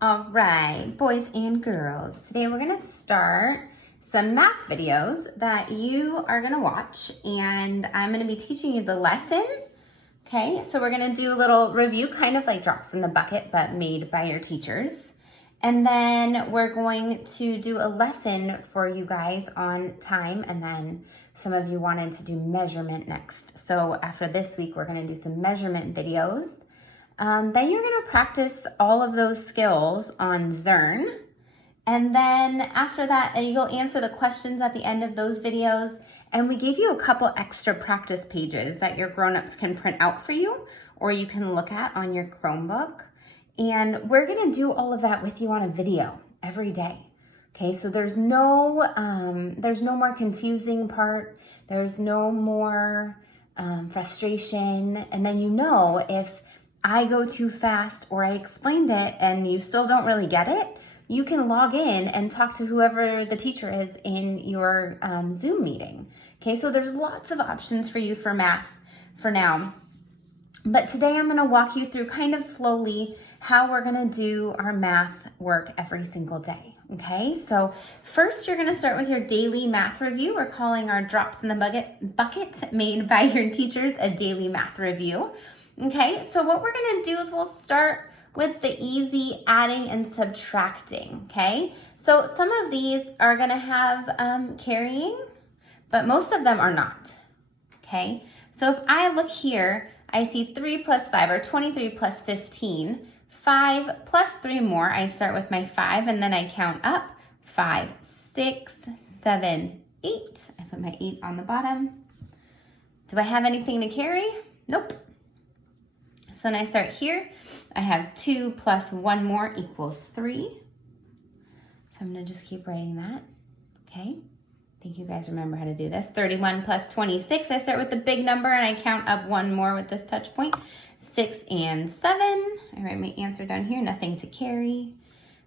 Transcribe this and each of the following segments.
All right, boys and girls, today we're gonna start some math videos that you are gonna watch, and I'm gonna be teaching you the lesson. Okay, so we're gonna do a little review, kind of like drops in the bucket, but made by your teachers. And then we're going to do a lesson for you guys on time, and then some of you wanted to do measurement next. So after this week, we're gonna do some measurement videos. Then you're gonna practice all of those skills on Zearn. And then after that, you'll answer the questions at the end of those videos. And we gave you a couple extra practice pages that your grown-ups can print out for you, or you can look at on your Chromebook. And we're gonna do all of that with you on a video every day. Okay, so there's no more confusing part. There's no more frustration. And then you know if I go too fast or I explained it and you still don't really get it, you can log in and talk to whoever the teacher is in your Zoom meeting. Okay, so there's lots of options for you for math for now. But today I'm gonna walk you through kind of slowly how we're gonna do our math work every single day. Okay, so first you're gonna start with your daily math review. We're calling our drops in the bucket made by your teachers a daily math review. Okay, so what we're gonna do is we'll start with the easy adding and subtracting, okay? So some of these are gonna have carrying, but most of them are not, okay? So if I look here, I see 3 plus 5, or 23 plus 15, 5 plus 3 more. I start with my 5 and then I count up, 5, 6, 7, 8. I put my 8 on the bottom. Do I have anything to carry? Nope. So then I start here, I have 2 plus 1 more equals 3. So I'm gonna just keep writing that, okay? I think you guys remember how to do this. 31 plus 26, I start with the big number and I count up 1 more with this touch point. 6 and 7, I write my answer down here, nothing to carry.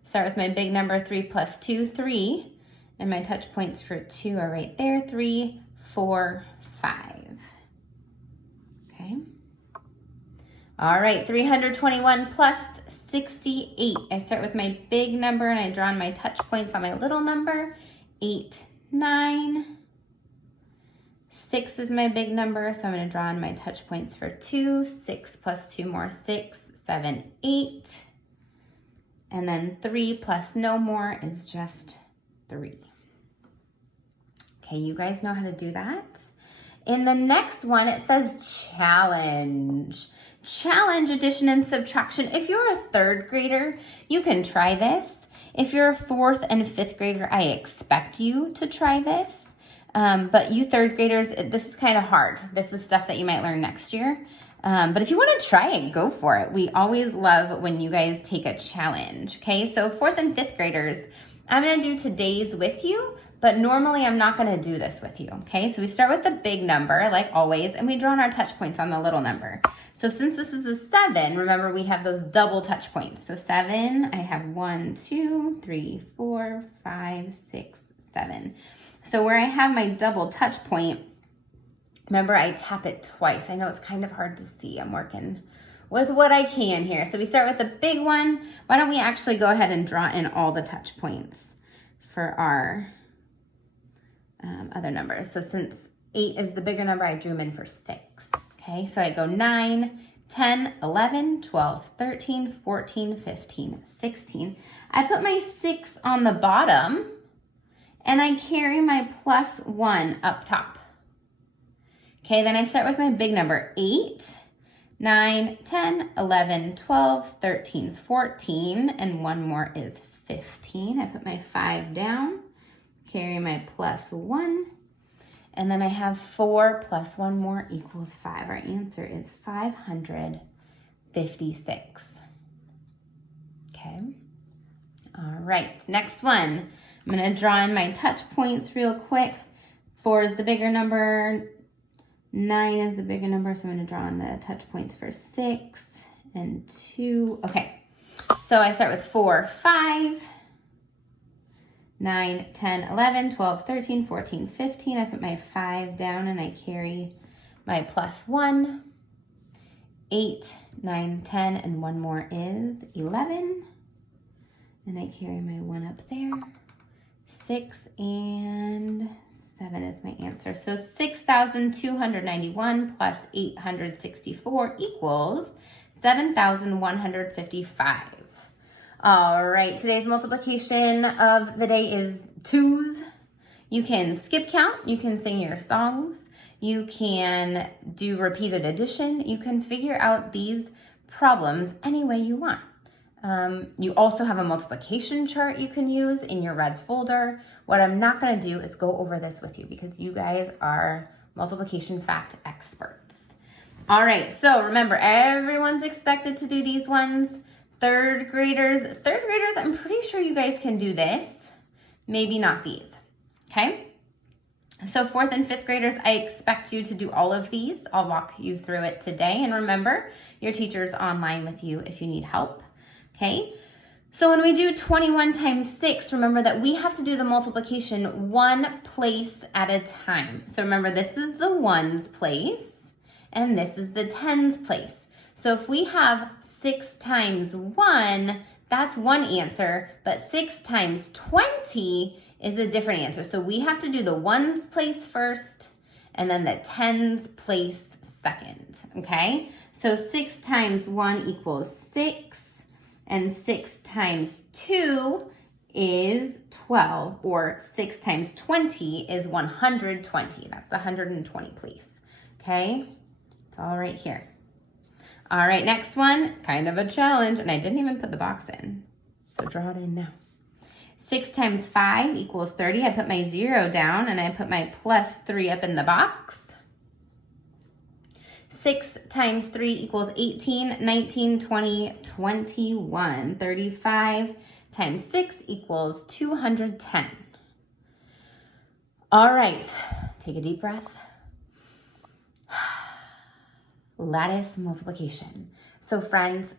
Start with my big number, 3 plus 2, 3. And my touch points for 2 are right there, 3, 4, 5, okay? All right, 321 plus 68. I start with my big number and I draw on my touch points on my little number. 8, 9. 6 is my big number, so I'm gonna draw on my touch points for 2. 6 plus 2 more, 6, 7, 8. And then 3 plus no more is just 3. Okay, you guys know how to do that. In the next one, it says challenge. Challenge addition and subtraction. If you're a 3rd grader, you can try this. If you're a 4th and 5th grader, I expect you to try this. But you 3rd graders, this is kind of hard. This is stuff that you might learn next year. But if you want to try it, go for it. We always love when you guys take a challenge. Okay, so 4th and 5th graders, I'm going to do today's with you, but normally I'm not going to do this with you. Okay, so we start with the big number, like always, and we draw on our touch points on the little number. So since this is a 7, remember we have those double touch points. So 7, I have 1, 2, 3, 4, 5, 6, 7. So where I have my double touch point, remember I tap it twice. I know it's kind of hard to see. I'm working with what I can here. So we start with the big one. Why don't we actually go ahead and draw in all the touch points for our other numbers. So since 8 is the bigger number, I drew them in for 6. Okay, so I go 9, 10, 11, 12, 13, 14, 15, 16. I put my 6 on the bottom and I carry my plus 1 up top. Okay, then I start with my big number, 8, 9, 10, 11, 12, 13, 14, and 1 more is 15. I put my 5 down, carry my plus 1, and then I have 4 plus 1 more equals 5. Our answer is 556. Okay. All right, next one. I'm gonna draw in my touch points real quick. 4 is the bigger number, 9 is the bigger number, so I'm gonna draw in the touch points for 6 and 2. Okay, so I start with 4, 5, 9, 10, 11, 12, 13, 14, 15. I put my 5 down and I carry my plus 1. 8, 9, 10, and 1 more is 11. and I carry my 1 up there. 6 and 7 is my answer. So 6,291 plus 864 equals 7,155. All right, today's multiplication of the day is 2s. You can skip count, you can sing your songs, you can do repeated addition, you can figure out these problems any way you want. You also have a multiplication chart you can use in your red folder. What I'm not going to do is go over this with you because you guys are multiplication fact experts. All right, so remember, everyone's expected to do these ones. Third graders, I'm pretty sure you guys can do this. Maybe not these, okay? So 4th and 5th graders, I expect you to do all of these. I'll walk you through it today. And remember, your teacher's online with you if you need help. Okay, so when we do 21 times 6, remember that we have to do the multiplication one place at a time. So remember, this is the ones place, and this is the tens place. So if we have 6 times 1, that's one answer, but 6 times 20 is a different answer. So we have to do the ones place first, and then the tens place second, okay? So 6 times 1 equals 6. And 6 times 2 is 12, or 6 times 20 is 120. That's the 120 place, okay? It's all right here. All right, next one, kind of a challenge, and I didn't even put the box in, so draw it in now. 6 times 5 equals 30. I put my 0 down, and I put my plus 3 up in the box. 6 times 3 equals 18, 19, 20, 21. 35 times 6 equals 210. All right, take a deep breath. Lattice multiplication. So friends,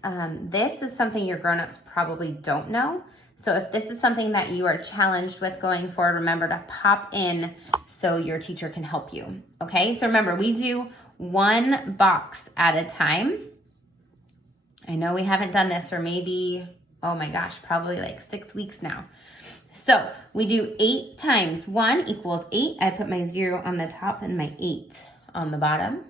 this is something your grown-ups probably don't know. So if this is something that you are challenged with going forward, remember to pop in so your teacher can help you. Okay, so remember, we do one box at a time. I know we haven't done this for maybe, oh my gosh, probably like 6 weeks now. So we do 8 times 1 equals 8. I put my 0 on the top and my 8 on the bottom.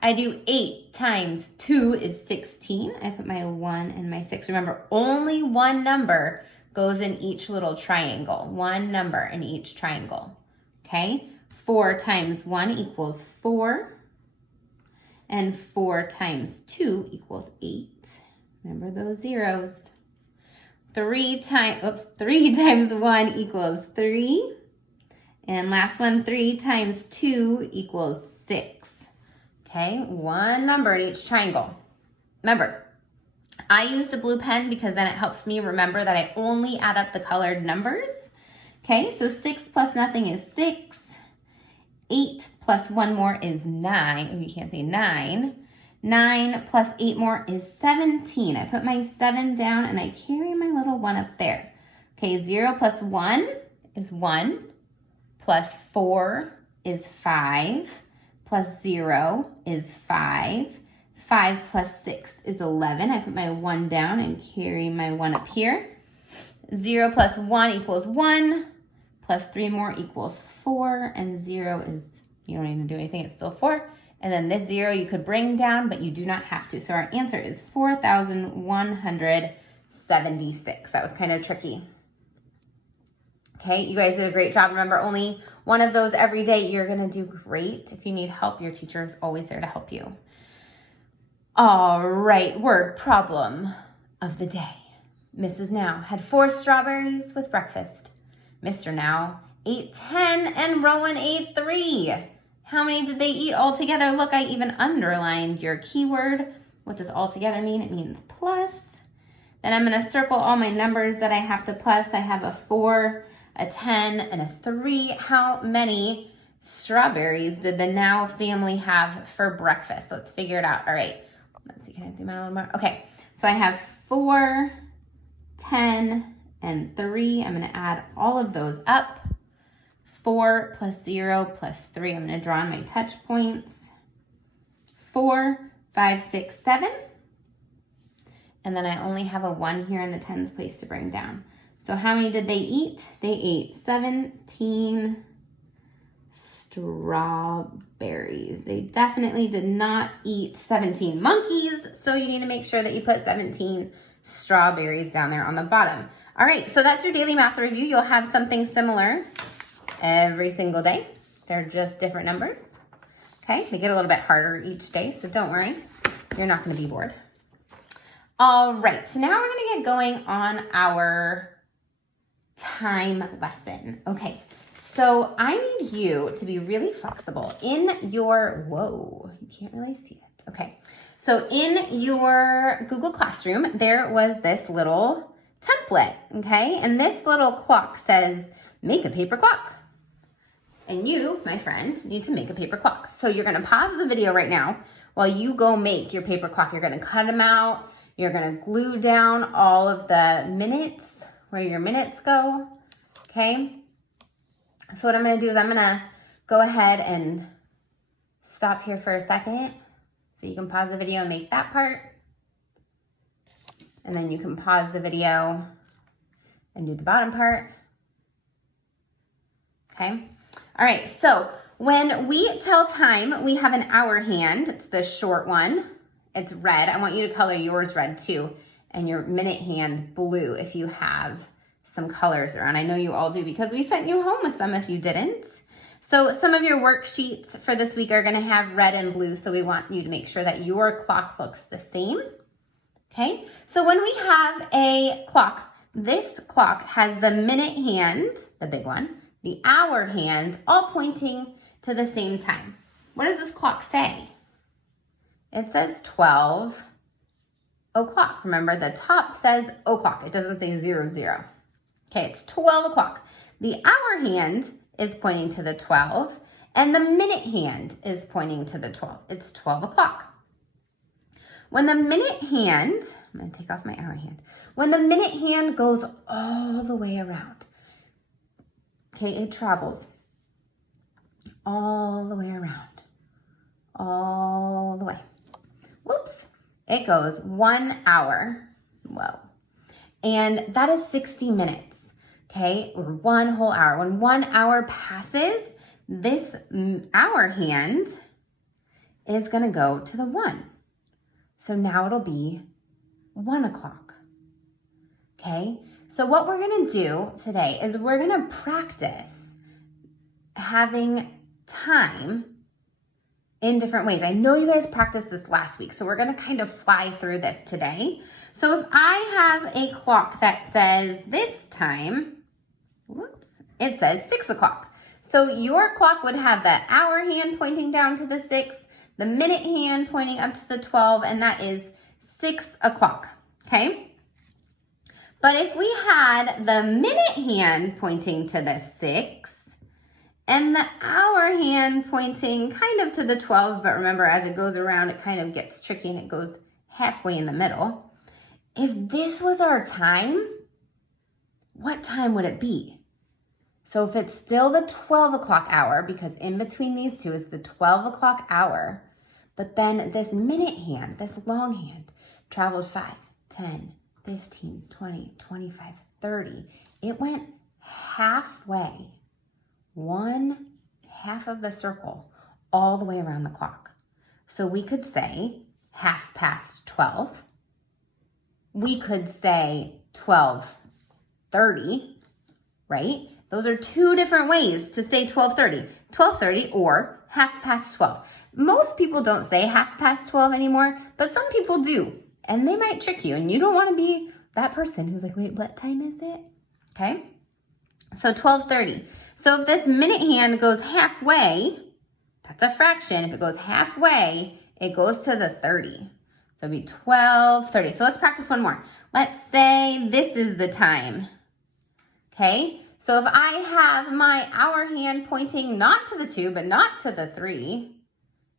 I do 8 times 2 is 16. I put my 1 and my 6. Remember, only one number goes in each little triangle. One number in each triangle, okay? 4 times 1 equals 4. And 4 times 2 equals 8. Remember those zeros. 3 times 1 equals 3. And last one, 3 times 2 equals 6. Okay, one number in each triangle. Remember, I used a blue pen because then it helps me remember that I only add up the colored numbers. Okay, so 6 plus nothing is 6. 8 plus 1 more is 9. Oh, you can't say 9. 9 plus 8 more is 17. I put my 7 down and I carry my little 1 up there. Okay, 0 plus 1 is 1. Plus 4 is 5. Plus 0 is 5. 5 plus 6 is 11. I put my 1 down and carry my 1 up here. 0 plus 1 equals 1. Plus 3 more equals 4, and 0 is, you don't even do anything, it's still 4. And then this 0 you could bring down, but you do not have to. So our answer is 4,176. That was kind of tricky. Okay, you guys did a great job. Remember, only one of those every day. You're gonna do great. If you need help, your teacher is always there to help you. All right, word problem of the day. Mrs. Now had 4 strawberries with breakfast. Mr. Now ate 10 and Rowan ate 3. How many did they eat all together? Look, I even underlined your keyword. What does all together mean? It means plus. Then I'm going to circle all my numbers that I have to plus. I have a 4, a 10, and a 3. How many strawberries did the Now family have for breakfast? Let's figure it out. All right. Let's see. Can I zoom out a little more? Okay. So I have 4, 10, and 3. I'm going to add all of those up. 4 plus 0 plus 3. I'm going to draw on my touch points. 4, 5, 6, 7. And then I only have a 1 here in the tens place to bring down. So how many did they eat? They ate 17 strawberries. They definitely did not eat 17 monkeys. So you need to make sure that you put 17 strawberries down there on the bottom. All right, so that's your daily math review. You'll have something similar every single day. They're just different numbers. Okay, they get a little bit harder each day, so don't worry. You're not gonna be bored. All right, so now we're gonna get going on our time lesson. Okay, so I need you to be really flexible in your, whoa, you can't really see it. Okay, so in your Google Classroom, there was this little template, okay? And this little clock says, make a paper clock. And you, my friend, need to make a paper clock. So you're gonna pause the video right now while you go make your paper clock. You're gonna cut them out. You're gonna glue down all of the minutes, where your minutes go, okay? So what I'm gonna do is I'm gonna go ahead and stop here for a second so you can pause the video and make that part. And then you can pause the video and do the bottom part, okay? All right, so when we tell time, we have an hour hand. It's the short one. It's red. I want you to color yours red too, and your minute hand blue if you have some colors around. I know you all do because we sent you home with some if you didn't. So some of your worksheets for this week are gonna have red and blue, so we want you to make sure that your clock looks the same, okay? So when we have a clock, this clock has the minute hand, the big one, the hour hand, all pointing to the same time. What does this clock say? It says 12 o'clock. Remember, the top says o'clock. It doesn't say 00. Okay, it's 12 o'clock. The hour hand is pointing to the 12, and the minute hand is pointing to the 12. It's 12 o'clock. When the minute hand, I'm gonna take off my hour hand. When the minute hand goes all the way around, okay, it travels all the way around, all the way. Whoops, it goes 1 hour, whoa. And that is 60 minutes, okay, or 1 whole hour. When 1 hour passes, this hour hand is gonna go to the 1. So now it'll be 1 o'clock, okay? So what we're gonna do today is we're gonna practice having time in different ways. I know you guys practiced this last week, so we're gonna kind of fly through this today. So if I have a clock that says this time, whoops, it says 6 o'clock. So your clock would have the hour hand pointing down to the 6, the minute hand pointing up to the 12, and that is 6 o'clock, okay? But if we had the minute hand pointing to the 6, and the hour hand pointing kind of to the 12, but remember, as it goes around, it kind of gets tricky and it goes halfway in the middle. If this was our time, what time would it be? So if it's still the 12 o'clock hour, because in between these two is the 12 o'clock hour, but then this minute hand, this long hand, traveled 5, 10, 15, 20, 25, 30. It went halfway, 1/2 of the circle, all the way around the clock. So we could say 12:30. We could say 12:30, right? Those are two different ways to say 12:30. 12:30 or 12:30. Most people don't say 12:30 anymore, but some people do. And they might trick you, and you don't want to be that person who's like, wait, what time is it? Okay? So 12:30. So if this minute hand goes halfway, that's a fraction. If it goes halfway, it goes to the 30. So it'd be 12:30. So let's practice one more. Let's say this is the time. Okay? So if I have my hour hand pointing not to the 2, but not to the 3,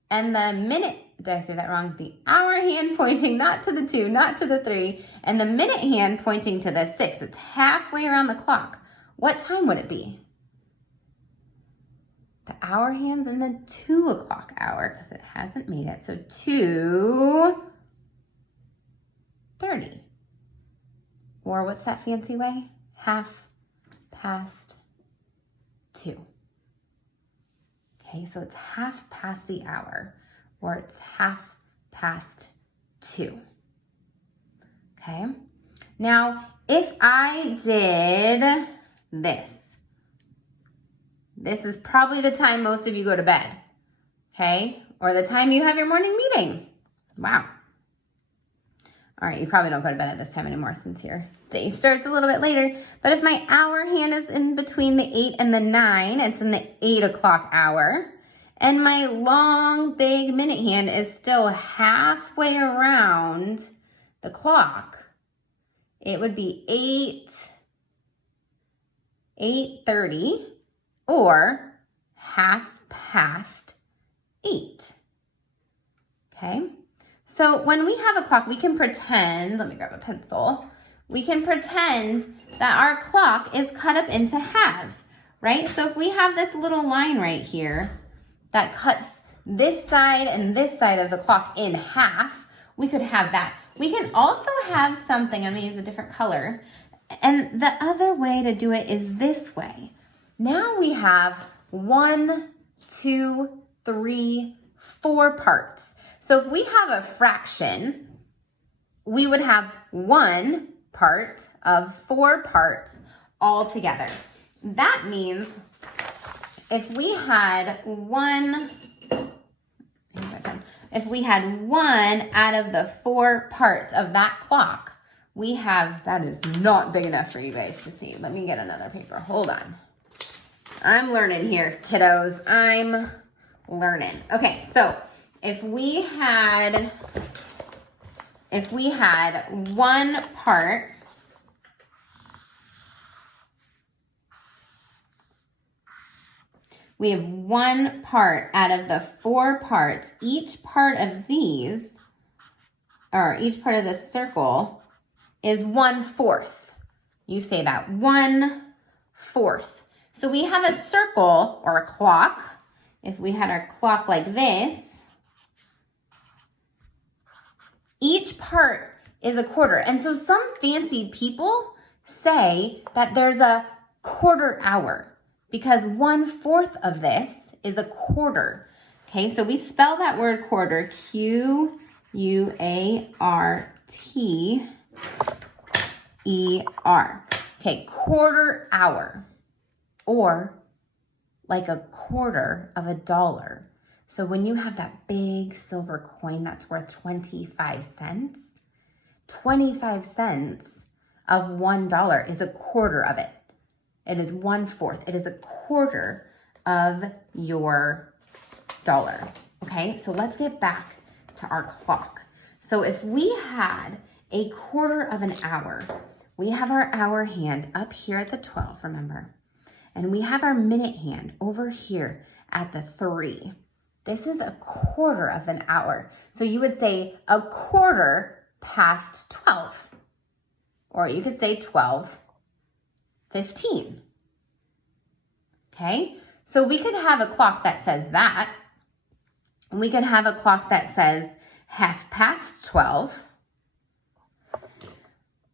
and the minute, did I say that wrong? The hour hand pointing not to the 2, not to the 3, and the minute hand pointing to the 6, it's halfway around the clock. What time would it be? The hour hand's in the 2 o'clock hour because it hasn't made it. So 2:20. 8:30. Or what's that fancy way? 2:30. Okay, so it's 2:30 the hour, or it's 2:30. Okay, now if I did this is probably the time most of you go to bed, okay? Or the time you have your morning meeting. Wow. All right, you probably don't go to bed at this time anymore since your day starts a little bit later. But if my hour hand is in between the 8 and the 9, it's in the 8 o'clock hour. And my long, big minute hand is still halfway around the clock. It would be 8:30 or 8:30. Okay? So when we have a clock, we can pretend, let me grab a pencil. We can pretend that our clock is cut up into halves, right? So if we have this little line right here that cuts this side and this side of the clock in half, we could have that. We can also have something, I'm gonna use a different color, and the other way to do it is this way. Now we have 1, 2, 3, 4 parts. So if we have a fraction, we would have 1 part of 4 parts all together. That means if we had one out of the 4 parts of that clock, we have, that is not big enough for you guys to see. Let me get another paper, hold on. I'm learning here, kiddos, I'm learning. Okay, so if we had 1 part, we have 1 part out of the 4 parts. Each part of these, or each part of this circle, is 1/4. You say that, 1/4. So we have a circle or a clock. If we had our clock like this, each part is a quarter. And so some fancy people say that there's a quarter hour because 1/4 of this is a quarter. Okay, so we spell that word quarter, Q-U-A-R-T-E-R. Okay, quarter hour, or like a quarter of a dollar. So when you have that big silver coin that's worth 25 cents, 25 cents of $1 is a quarter of it. It is 1/4. It is a quarter of your dollar. Okay, so let's get back to our clock. So if we had a quarter of an hour, we have our hour hand up here at the 12, remember? And we have our minute hand over here at the 3. This is a quarter of an hour. So you would say a quarter past 12. Or you could say 12:15. Okay? So we could have a clock that says that. We could have a clock that says 12:30.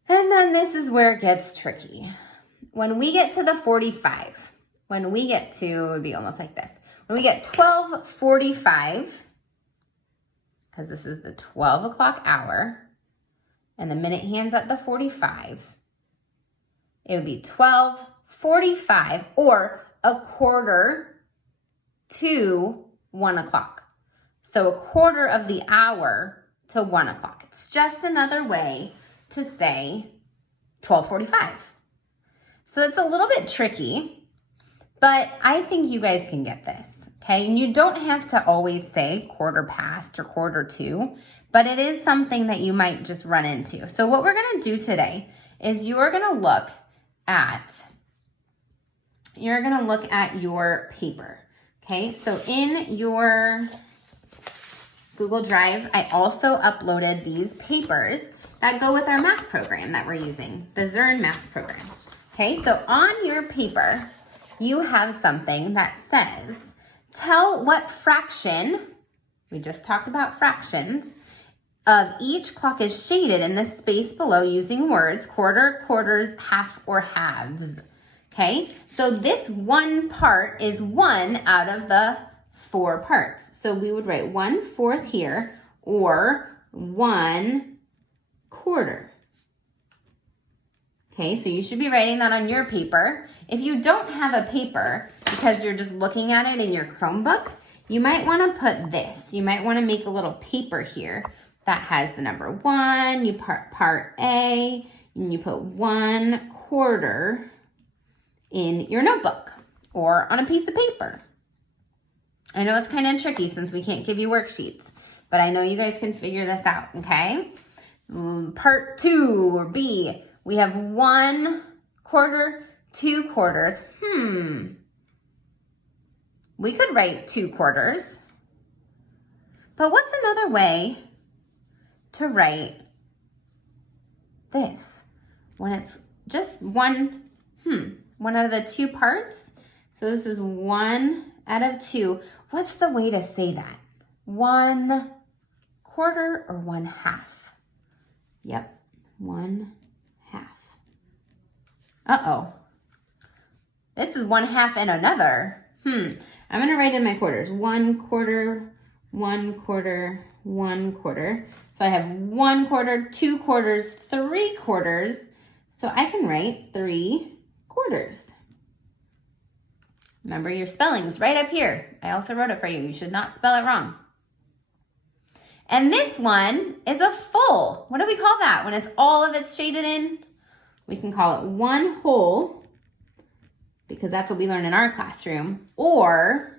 And then this is where it gets tricky. When we get to the 45, it would be almost like this. When we get 12:45, because this is the 12 o'clock hour, and the minute hand's at the 45, it would be 12:45 or a quarter to 1 o'clock. So a quarter of the hour to 1 o'clock. It's just another way to say 12:45. So it's a little bit tricky, but I think you guys can get this, okay? And you don't have to always say quarter past or quarter to, but it is something that you might just run into. So what we're gonna do today is you're gonna look at your paper, okay? So in your Google Drive, I also uploaded these papers that go with our math program that we're using, the Zearn math program. Okay, so on your paper, you have something that says, tell what fraction, we just talked about fractions, of each clock is shaded in the space below using words quarter, quarters, half, or halves. Okay, so this one part is one out of the 4 parts. So we would write 1/4 here or 1/4. Okay, so you should be writing that on your paper. If you don't have a paper because you're just looking at it in your Chromebook, you might want to put this. You might want to make a little paper here that has the number 1, you part A, and you put 1/4 in your notebook or on a piece of paper. I know it's kind of tricky since we can't give you worksheets, but I know you guys can figure this out, okay? Part 2 or B, we have 1/4, 2/4. We could write 2/4, but what's another way to write this when it's just one out of the 2 parts? So this is 1 out of 2. What's the way to say that? 1/4 or 1/2? Yep, 1/2. Uh-oh. This is 1/2 and another. I'm gonna write in my quarters. 1/4, 1/4, 1/4. So I have 1/4, 2/4, 3/4. So I can write 3/4. Remember your spellings right up here. I also wrote it for you. You should not spell it wrong. And this one is a full. What do we call that when it's all of it's shaded in? We can call it 1 whole, because that's what we learn in our classroom. Or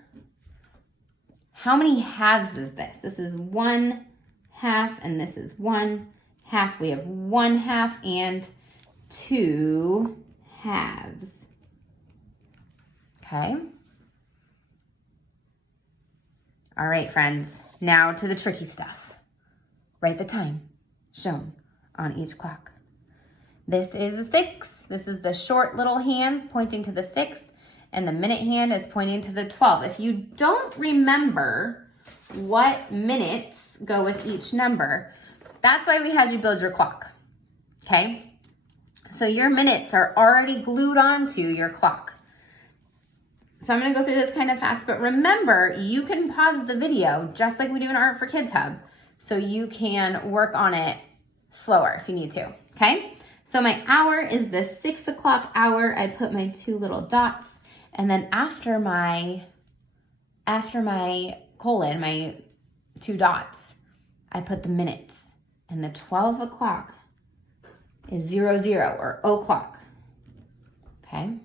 how many halves is this? This is 1/2 and this is 1/2. We have 1/2 and 2 halves. Okay. All right, friends. Now to the tricky stuff. Write the time shown on each clock. This is a 6. This is the short little hand pointing to the 6, and the minute hand is pointing to the 12. If you don't remember what minutes go with each number, that's why we had you build your clock, okay? So your minutes are already glued onto your clock. So I'm gonna go through this kind of fast, but remember, you can pause the video just like we do in Art for Kids Hub, so you can work on it slower if you need to, okay? So my hour is the 6 o'clock hour. I put my 2 little dots, and then after my colon, my 2 dots, I put the minutes, and the 12 o'clock is 00 or o'clock, okay?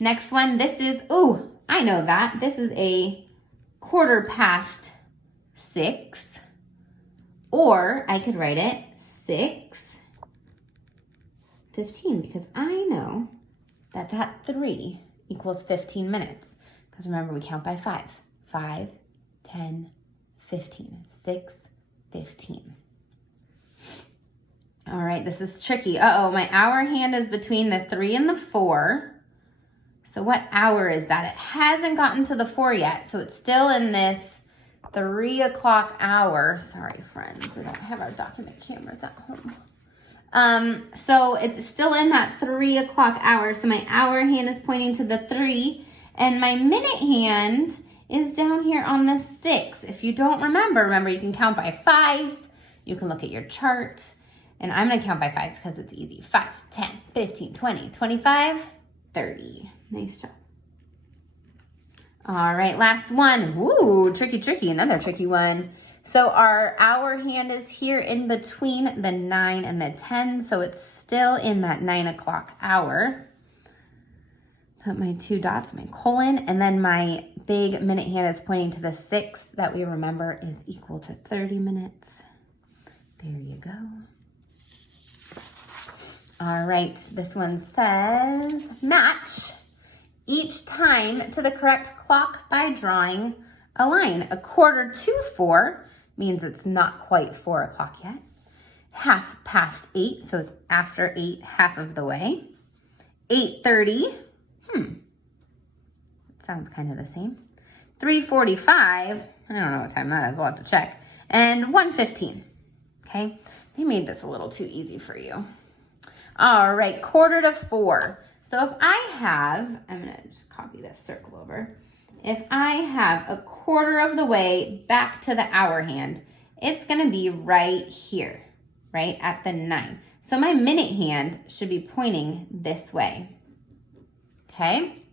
Next one, this is, I know that. This is a 6:15, or I could write it 6:15 because I know that 3 equals 15 minutes. Because remember, we count by 5s. 5, 10, 15. 6:15. All right, this is tricky. My hour hand is between the 3 and the 4. So what hour is that? It hasn't gotten to the 4 yet, so it's still in this 3 o'clock hour. Sorry, friends, we don't have our document cameras at home. So it's still in that 3 o'clock hour. So my hour hand is pointing to the 3, and my minute hand is down here on the 6. If you don't remember, you can count by 5s. You can look at your charts, and I'm gonna count by 5s because it's easy. 5, 10, 15, 20, 25, 30. Nice job. All right, last one. Ooh, tricky, another tricky one. So our hour hand is here in between the 9 and the 10, so it's still in that 9 o'clock hour. Put my 2 dots, my colon, and then my big minute hand is pointing to the 6 that we remember is equal to 30 minutes. There you go. All right, this one says, match each time to the correct clock by drawing a line. 1/4 means it's not quite 4 o'clock yet. 8:30, so it's after 8, half of the way. 8:30, sounds kind of the same. 3:45, I don't know what time that is, we'll have to check. and 1:15. Okay, they made this a little too easy for you. All right, 3:45. So if I have, I'm gonna just copy this circle over. If I have 1/4 of the way back to the hour hand, it's gonna be right here, right at the 9. So my minute hand should be pointing this way, okay?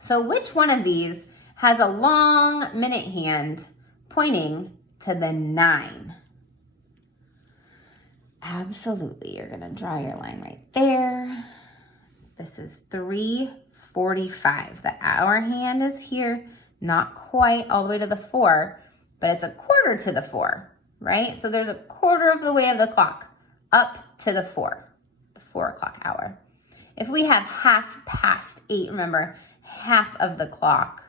So which one of these has a long minute hand pointing to the 9? Absolutely, you're gonna draw your line right there. This is 3:45. The hour hand is here, not quite all the way to the 4, but it's 1/4 to the 4, right? So there's 1/4 of the way of the clock up to the 4 o'clock hour. If we have 8:30, remember, half of the clock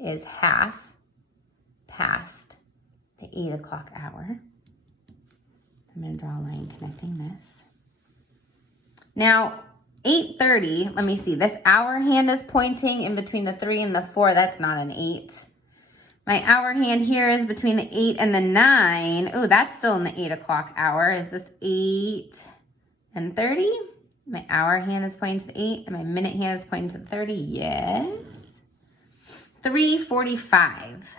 is half past the 8 o'clock hour. I'm gonna draw a line connecting this. Now, 8:30, let me see, this hour hand is pointing in between the 3 and the 4, that's not an 8. My hour hand here is between the 8 and the 9. Oh, that's still in the 8 o'clock hour. Is this 8:30? My hour hand is pointing to the 8 and my minute hand is pointing to the 30, yes. 3:45,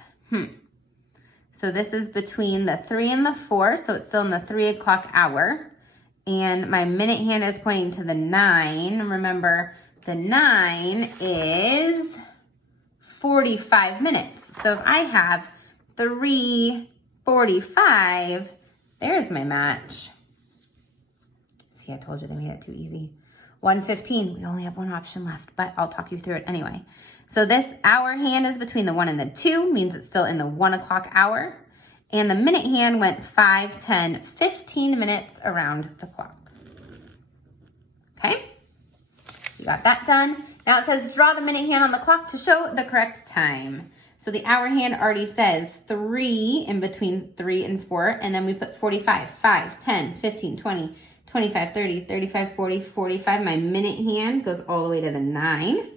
So this is between the 3 and the 4, so it's still in the 3 o'clock hour. And my minute hand is pointing to the 9. Remember, the 9 is 45 minutes. So if I have 3:45, there's my match. See, I told you they made it too easy. 1:15, we only have one option left, but I'll talk you through it anyway. So this hour hand is between the 1 and the 2, means it's still in the 1 o'clock hour. And the minute hand went 5, 10, 15 minutes around the clock. Okay, you got that done. Now it says draw the minute hand on the clock to show the correct time. So the hour hand already says 3 in between 3 and 4, and then we put 45, 5, 10, 15, 20, 25, 30, 35, 40, 45. My minute hand goes all the way to the 9.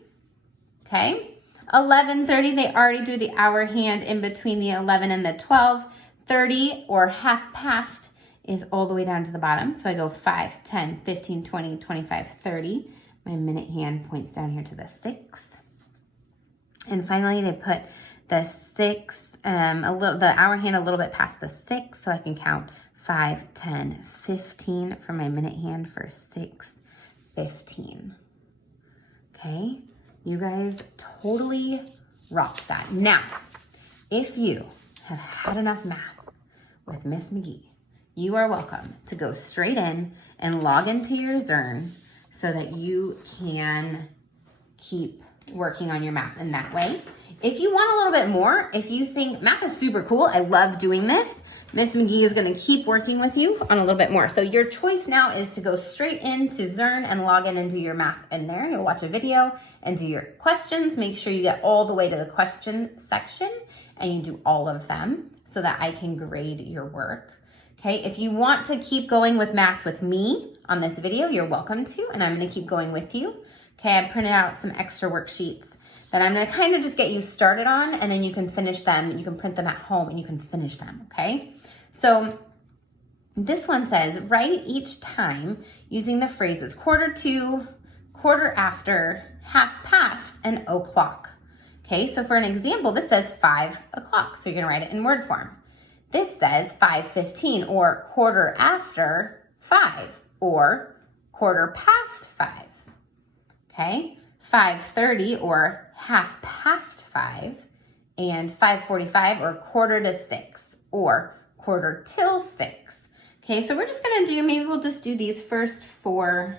Okay, 11:30, they already drew the hour hand in between the 11 and the 12. 30 or half past is all the way down to the bottom. So I go 5, 10, 15, 20, 25, 30. My minute hand points down here to the 6. And finally, they put the 6, the hour hand a little bit past the 6, so I can count 5, 10, 15 for my minute hand for 6:15. Okay, you guys totally rocked that. Now, if you have had enough math with Miss McGee, you are welcome to go straight in and log into your Zearn so that you can keep working on your math in that way. If you want a little bit more, if you think math is super cool, I love doing this, Miss McGee is gonna keep working with you on a little bit more. So your choice now is to go straight into Zearn and log in and do your math in there. You'll watch a video and do your questions. Make sure you get all the way to the question section and you do all of them so that I can grade your work. Okay, if you want to keep going with math with me on this video, you're welcome to, and I'm gonna keep going with you. Okay, I printed out some extra worksheets that I'm gonna kind of just get you started on, and then you can finish them. You can print them at home and you can finish them, okay? So this one says, write each time using the phrases 1/4 to, 1/4 after, half past, and o'clock. Okay, so for an example, this says 5 o'clock, so you're gonna write it in word form. This says 5:15 or 1/4 after 5 or 1/4 past 5. Okay, 5:30 or half past 5 and 5:45 or 1/4 to 6 or 1/4 till 6. Okay, so we're just gonna do, maybe we'll just do these first 4.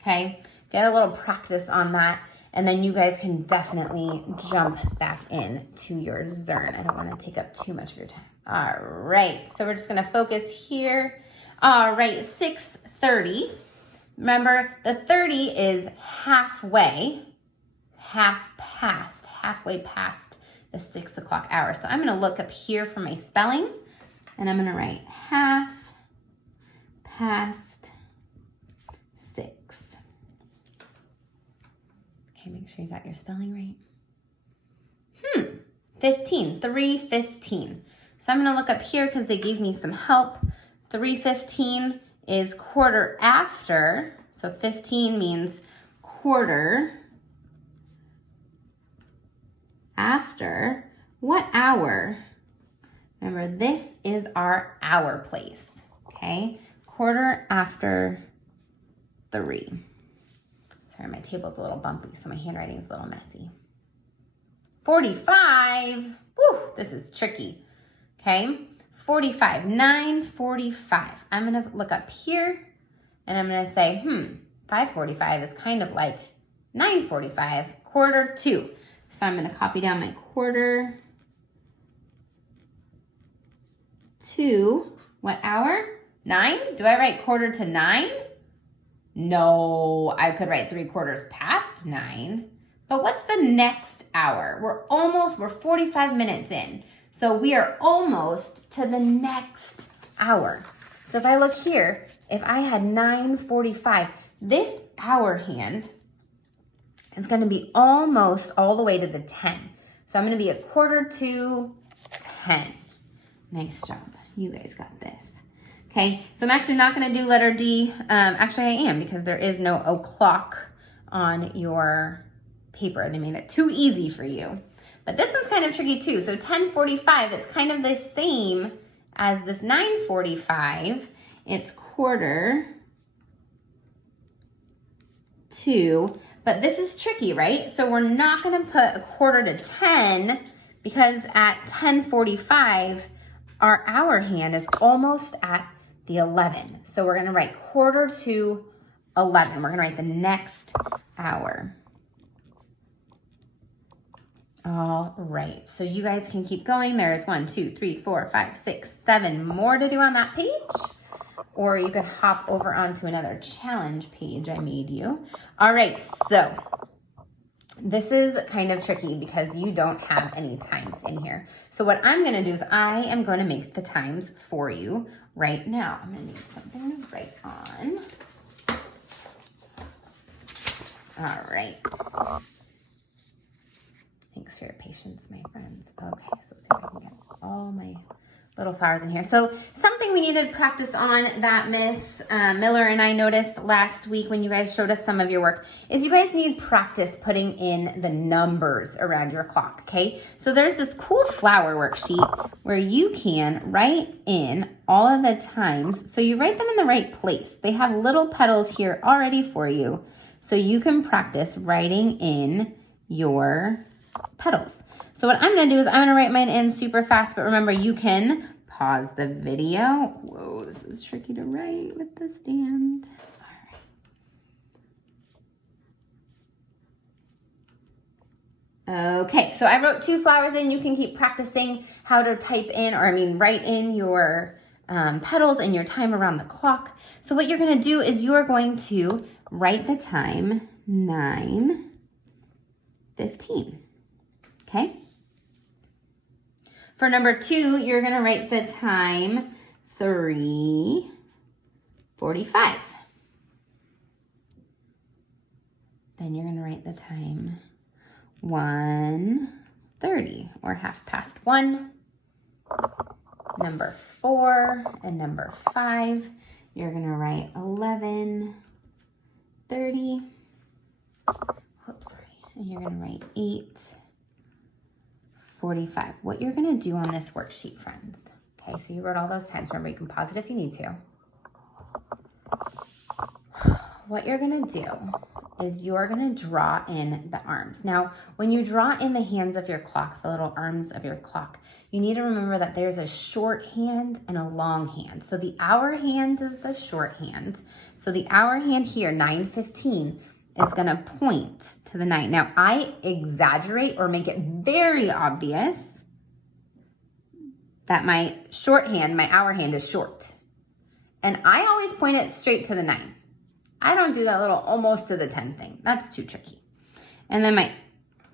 Okay, get a little practice on that. And then you guys can definitely jump back in to your Zearn. I don't want to take up too much of your time. All right, so we're just going to focus here. All right, 6:30. Remember, the 30 is halfway past the 6 o'clock hour. So I'm going to look up here for my spelling, and I'm going to write half past 6. Okay, make sure you got your spelling right. 15, 3:15. So I'm gonna look up here because they gave me some help. 3:15 is quarter after, so 15 means quarter after what hour? Remember, this is our hour place, okay? Quarter after 3. Sorry, my table's a little bumpy, so my handwriting is a little messy. 45, woo, this is tricky, okay? 45, 9:45. I'm gonna look up here and I'm gonna say, 5:45 is kind of like 9:45, quarter to. So I'm gonna copy down my quarter to what hour? 9? Do I write quarter to 9? No, I could write 3/4 past 9. But what's the next hour? We're 45 minutes in. So we are almost to the next hour. So if I look here, if I had 9:45, this hour hand is gonna be almost all the way to the 10. So I'm gonna be a quarter to 10. Nice job, you guys got this. Okay, so I'm actually not gonna do letter D. Actually I am, because there is no o'clock on your paper. They made it too easy for you. But this one's kind of tricky too. So 10:45, it's kind of the same as this 9:45. It's quarter to, but this is tricky, right? So we're not gonna put a quarter to 10 because at 10:45, our hour hand is almost at the 11. So we're gonna write quarter to 11. We're gonna write the next hour. All right, so you guys can keep going. There's 1, 2, 3, 4, 5, 6, 7 more to do on that page. Or you could hop over onto another challenge page I made you. All right, so this is kind of tricky because you don't have any times in here. So what I'm gonna do is I am gonna make the times for you right now. I'm gonna need something to write on. All right. Thanks for your patience, my friends. Okay, so let's see if I can get all my little flowers in here. So something we needed to practice on that Miss Miller and I noticed last week when you guys showed us some of your work is you guys need practice putting in the numbers around your clock, okay? So there's this cool flower worksheet where you can write in all of the times. So you write them in the right place. They have little petals here already for you. So you can practice writing in your petals. So what I'm gonna do is I'm gonna write mine in super fast, but remember you can pause the video. Whoa, this is tricky to write with the stand. All right. Okay, so I wrote 2 flowers in. You can keep practicing how to type in, or write in your petals and your time around the clock. So what you're gonna do is you are going to write the time 9:15. Okay. For number 2, you're going to write the time 3:45. Then you're going to write the time 1:30 or 1:30. Number 4 and number 5, you're going to write 11:30. Oops, sorry. And you're going to write 8:45. What you're going to do on this worksheet, friends. Okay, so you wrote all those times. Remember, you can pause it if you need to. What you're going to do is you're going to draw in the arms. Now, when you draw in the hands of your clock, the little arms of your clock, you need to remember that there's a short hand and a long hand. So the hour hand is the short hand. So the hour hand here, 9:15, is going to point to the 9. Now, I exaggerate or make it very obvious that my short hand, my hour hand, is short. And I always point it straight to the 9. I don't do that little almost to the 10 thing. That's too tricky. And then my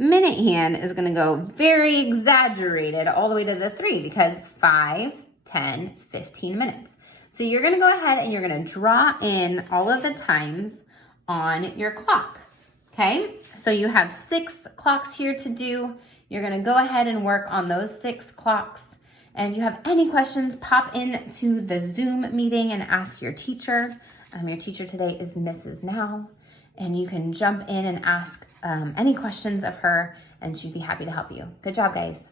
minute hand is going to go very exaggerated all the way to the 3 because 5, 10, 15 minutes. So you're going to go ahead and you're going to draw in all of the times on your clock, okay? So you have 6 clocks here to do. You're gonna go ahead and work on those 6 clocks. And if you have any questions, pop into the Zoom meeting and ask your teacher. Your teacher today is Mrs. Now, and you can jump in and ask any questions of her, and she'd be happy to help you. Good job, guys.